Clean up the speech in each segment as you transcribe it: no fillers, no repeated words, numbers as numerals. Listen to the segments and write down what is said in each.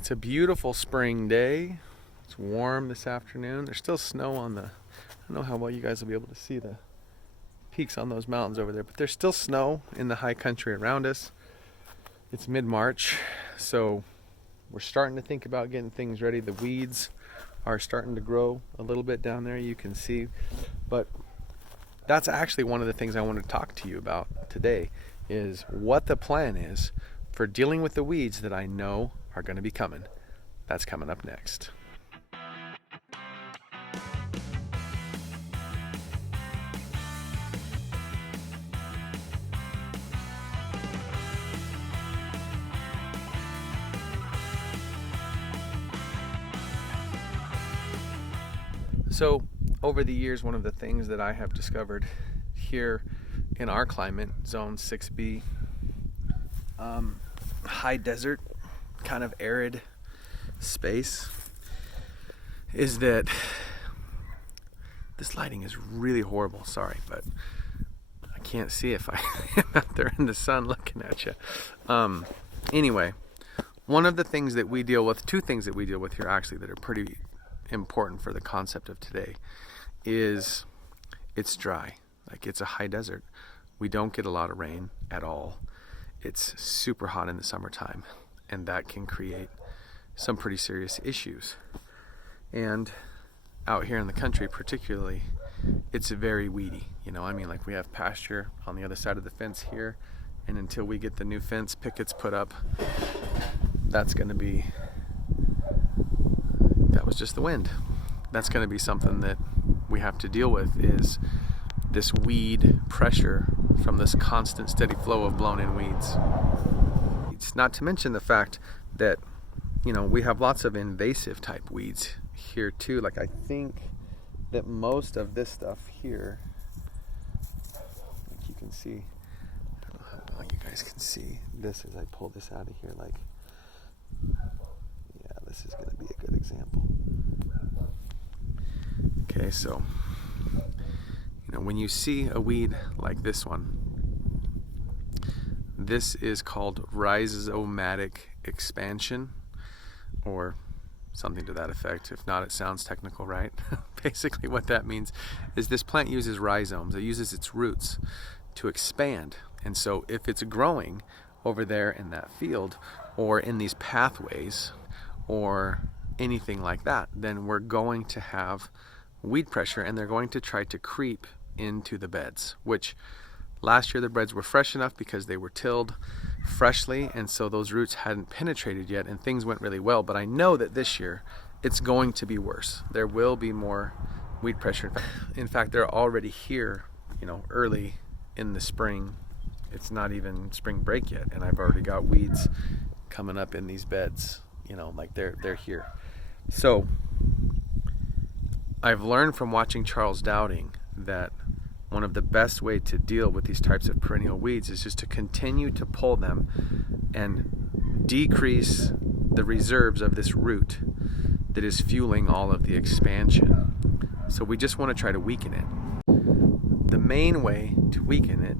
It's a beautiful spring day. It's warm this afternoon. There's still snow on I don't know how well you guys will be able to see the peaks on those mountains over there, but there's still snow in the high country around us. It's mid-March, so we're starting to think about getting things ready. The weeds are starting to grow a little bit down there, you can see. But that's actually one of the things I want to talk to you about today, is what the plan is for dealing with the weeds that I know are going to be coming. That's coming up next. So over the years, one of the things that I have discovered here in our climate, zone 6B, high desert, kind of arid space, is that this lighting is really horrible. Sorry, but I can't see if I am out there in the sun looking at you. Anyway, one of the things that we deal with, two things that we deal with here actually that are pretty important for the concept of today, is it's dry. Like, it's a high desert. We don't get a lot of rain at all. It's super hot in the summertime, and that can create some pretty serious issues. And out here in the country particularly, it's very weedy. Like, we have pasture on the other side of the fence here, and until we get the new fence pickets put up, that was just the wind. That's going to be something that we have to deal with, is this weed pressure from this constant steady flow of blown in weeds. It's not to mention the fact that, we have lots of invasive type weeds here too. Like, I think that most of this stuff here, like you can see, I don't know how well you guys can see this as I pull this out of here. Like, yeah, this is going to be a good example. Okay, so, when you see a weed like this one, this is called rhizomatic expansion, or something to that effect. If not, it sounds technical, right? Basically what that means is this plant uses rhizomes. It uses its roots to expand. And so if it's growing over there in that field, or in these pathways, or anything like that, then we're going to have weed pressure, and they're going to try to creep into the beds, which last year the beds were fresh enough because they were tilled freshly, and so those roots hadn't penetrated yet, and things went really well. But I know that this year it's going to be worse. There will be more weed pressure. In fact, they're already here, early in the spring. It's not even spring break yet, and I've already got weeds coming up in these beds, like they're here. So I've learned from watching Charles Dowding that one of the best way to deal with these types of perennial weeds is just to continue to pull them and decrease the reserves of this root that is fueling all of the expansion. So we just want to try to weaken it. The main way to weaken it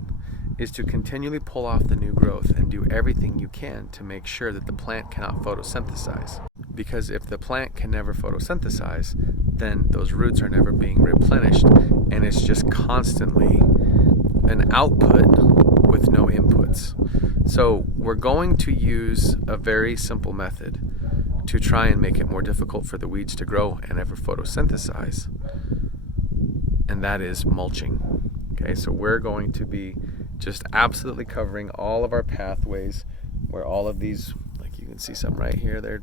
is to continually pull off the new growth and do everything you can to make sure that the plant cannot photosynthesize. Because if the plant can never photosynthesize, then those roots are never being replenished, and it's just constantly an output with no inputs. So we're going to use a very simple method to try and make it more difficult for the weeds to grow and ever photosynthesize, and that is mulching. Okay, so we're going to be just absolutely covering all of our pathways where all of these, like you can see some right here, they're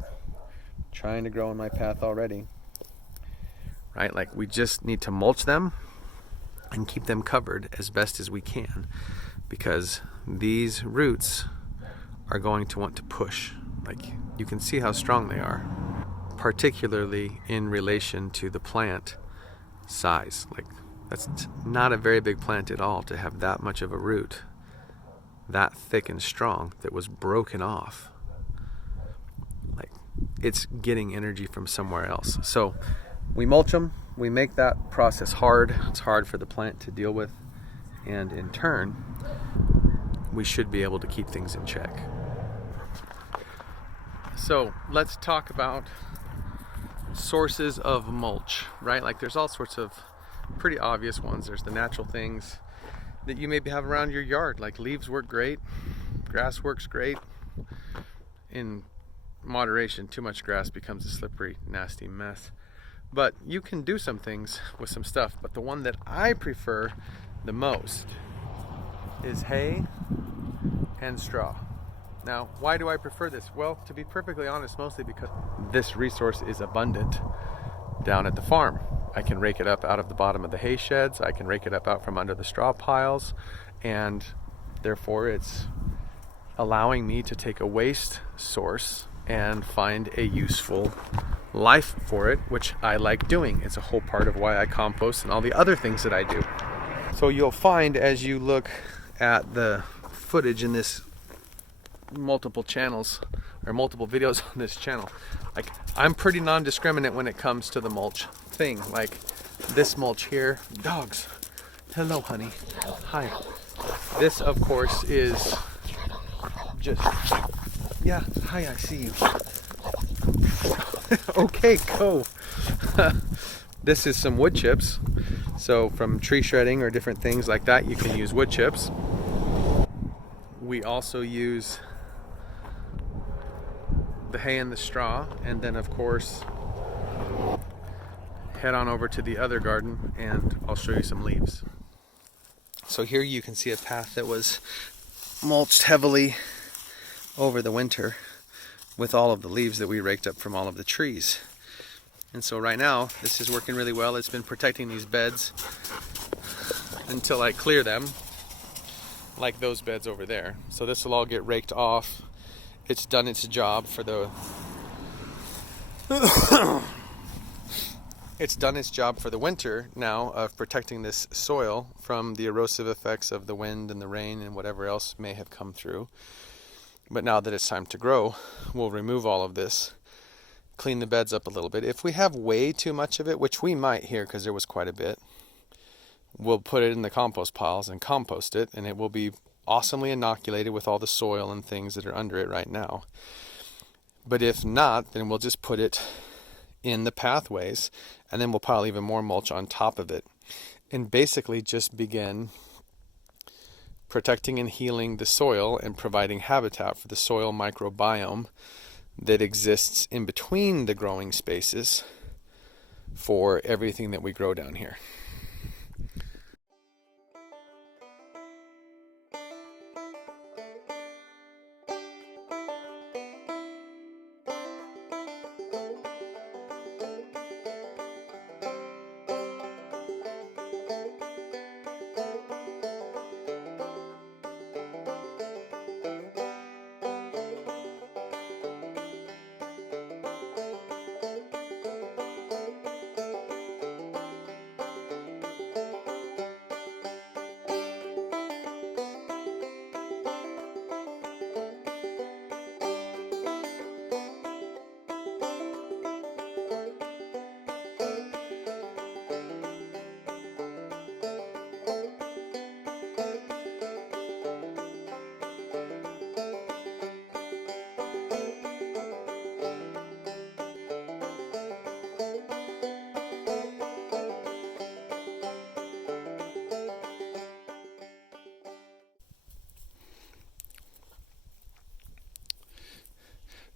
trying to grow in my path already. Right? Like, we just need to mulch them and keep them covered as best as we can, because these roots are going to want to push. Like, you can see how strong they are, particularly in relation to the plant size. Like, that's not a very big plant at all to have that much of a root, that thick and strong, that was broken off. Like, it's getting energy from somewhere else. So we mulch them, we make that process hard. It's hard for the plant to deal with, and in turn, we should be able to keep things in check. So let's talk about sources of mulch, right? Like there's all sorts of pretty obvious ones. There's the natural things that you maybe have around your yard, like leaves work great, grass works great. In moderation, too much grass becomes a slippery, nasty mess. But you can do some things with some stuff, but the one that I prefer the most is hay and straw. Now, why do I prefer this? Well, to be perfectly honest, mostly because this resource is abundant down at the farm. I can rake it up out of the bottom of the hay sheds, I can rake it up out from under the straw piles, and therefore it's allowing me to take a waste source and find a useful life for it, which I like doing. It's a whole part of why I compost and all the other things that I do. So you'll find as you look at the footage in this multiple channels or multiple videos on this channel, like I'm pretty non-discriminate when it comes to the mulch thing. Like this mulch here, dogs, hello honey, hi. This of course is just, yeah, hi, I see you. Okay, go. This is some wood chips. So from tree shredding or different things like that, you can use wood chips. We also use the hay and the straw, and then of course head on over to the other garden and I'll show you some leaves. So here you can see a path that was mulched heavily over the winter with all of the leaves that we raked up from all of the trees. And so right now this is working really well. It's been protecting these beds until I clear them, like those beds over there. So this will all get raked off. It's done its job for the it's done its job for the winter now of protecting this soil from the erosive effects of the wind and the rain and whatever else may have come through. But now that it's time to grow, we'll remove all of this, clean the beds up a little bit. If we have way too much of it, which we might here because there was quite a bit, we'll put it in the compost piles and compost it, and it will be awesomely inoculated with all the soil and things that are under it right now. But if not, then we'll just put it in the pathways, and then we'll pile even more mulch on top of it, and basically just begin protecting and healing the soil and providing habitat for the soil microbiome that exists in between the growing spaces for everything that we grow down here.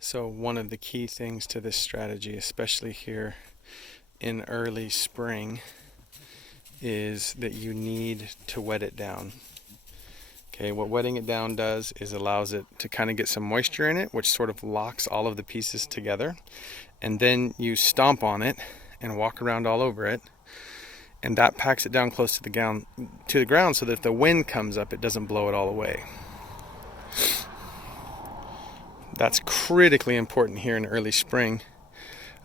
So one of the key things to this strategy, especially here in early spring, is that you need to wet it down. Okay, what wetting it down does is allows it to kind of get some moisture in it, which sort of locks all of the pieces together. And then you stomp on it and walk around all over it, and that packs it down close to the ground so that if the wind comes up, it doesn't blow it all away. That's critically important here in early spring,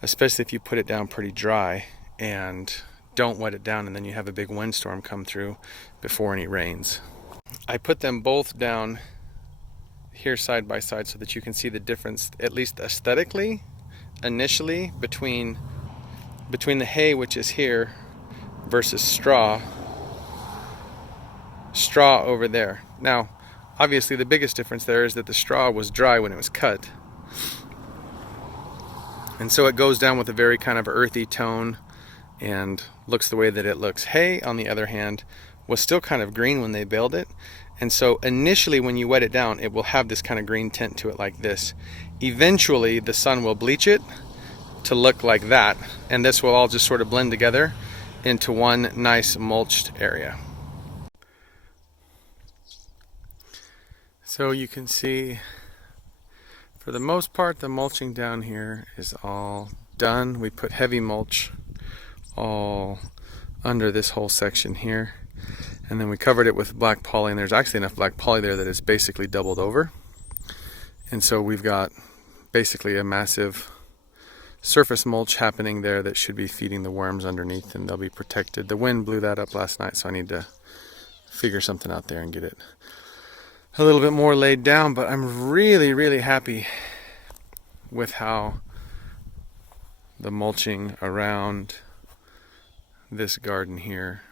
especially if you put it down pretty dry and don't wet it down and then you have a big windstorm come through before any rains. I put them both down here side by side so that you can see the difference, at least aesthetically, initially, between the hay, which is here, versus straw over there. Now, obviously the biggest difference there is that the straw was dry when it was cut. And so it goes down with a very kind of earthy tone and looks the way that it looks. Hay, on the other hand, was still kind of green when they baled it. And so initially when you wet it down, it will have this kind of green tint to it like this. Eventually the sun will bleach it to look like that, and this will all just sort of blend together into one nice mulched area. So you can see, for the most part, the mulching down here is all done. We put heavy mulch all under this whole section here, and then we covered it with black poly, and there's actually enough black poly there that it's basically doubled over. And so we've got basically a massive surface mulch happening there that should be feeding the worms underneath, and they'll be protected. The wind blew that up last night, so I need to figure something out there and get it a little bit more laid down. But I'm really happy with how the mulching around this garden here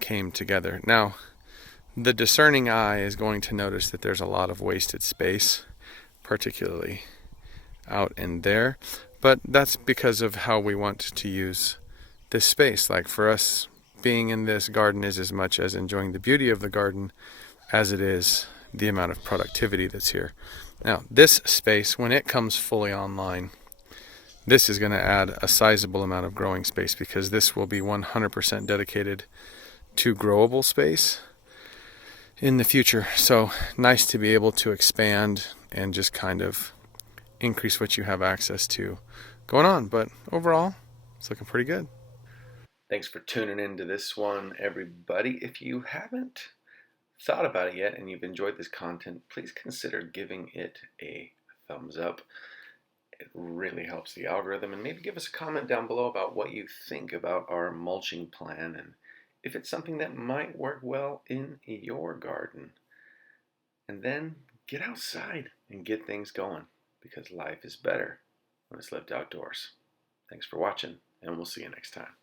came together. Now, the discerning eye is going to notice that there's a lot of wasted space, particularly out in there, but that's because of how we want to use this space. Like, for us, being in this garden is as much as enjoying the beauty of the garden as it is the amount of productivity that's here. Now, this space, when it comes fully online, this is going to add a sizable amount of growing space, because this will be 100% dedicated to growable space in the future. So nice to be able to expand and just kind of increase what you have access to going on. But overall, it's looking pretty good. Thanks for tuning into this one, everybody. If you haven't thought about it yet and you've enjoyed this content, please consider giving it a thumbs up. It really helps the algorithm. And maybe give us a comment down below about what you think about our mulching plan, and if it's something that might work well in your garden. And then get outside and get things going, because life is better when it's lived outdoors. Thanks for watching, and we'll see you next time.